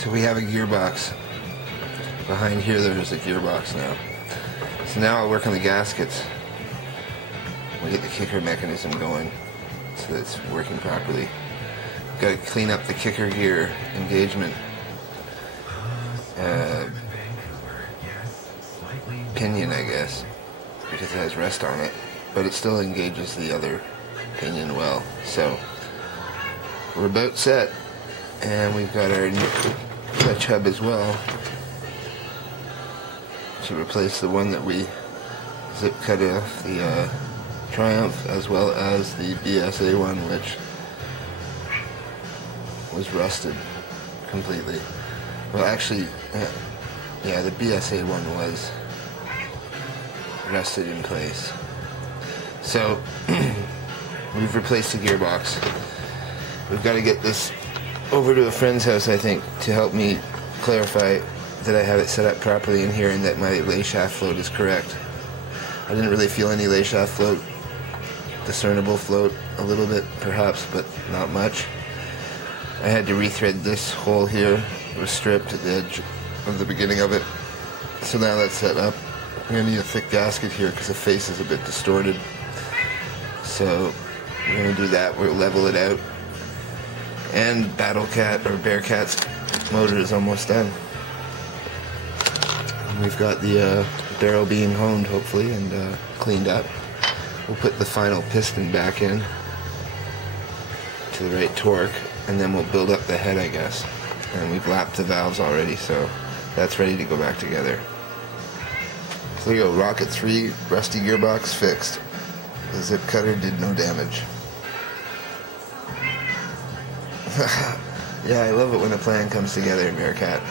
So we have a gearbox. Behind here there's a gearbox now. So now I'll work on the gaskets. We'll get the kicker mechanism going so that it's working properly. Got to clean up the kicker gear engagement pinion, I guess, because it has rest on it, but it still engages the other pinion well. So we're about set, and we've got our new clutch hub as well to replace the one that we zip cut off the Triumph, as well as the BSA one, which was rusted completely. Well, actually, yeah, the BSA one was rusted in place. So we've replaced the gearbox. We've got to get this over to a friend's house, I think, to help me clarify that I have it set up properly in here and that my lay shaft float is correct. I didn't really feel any lay shaft float, discernible float, a little bit perhaps, but not much. I had to rethread this hole here. It was stripped at the edge of the beginning of it. So now that's set up. I'm going to need a thick gasket here because the face is a bit distorted. So we're going to do that. We'll level it out. And Bearcat's motor is almost done. And we've got the barrel being honed, hopefully, and cleaned up. We'll put the final piston back in to the right torque, and then we'll build up the head, I guess. And we've lapped the valves already, so that's ready to go back together. So there you go, Rocket 3 rusty gearbox fixed. The zip cutter did no damage. Yeah, I love it when a plan comes together, Bearcat.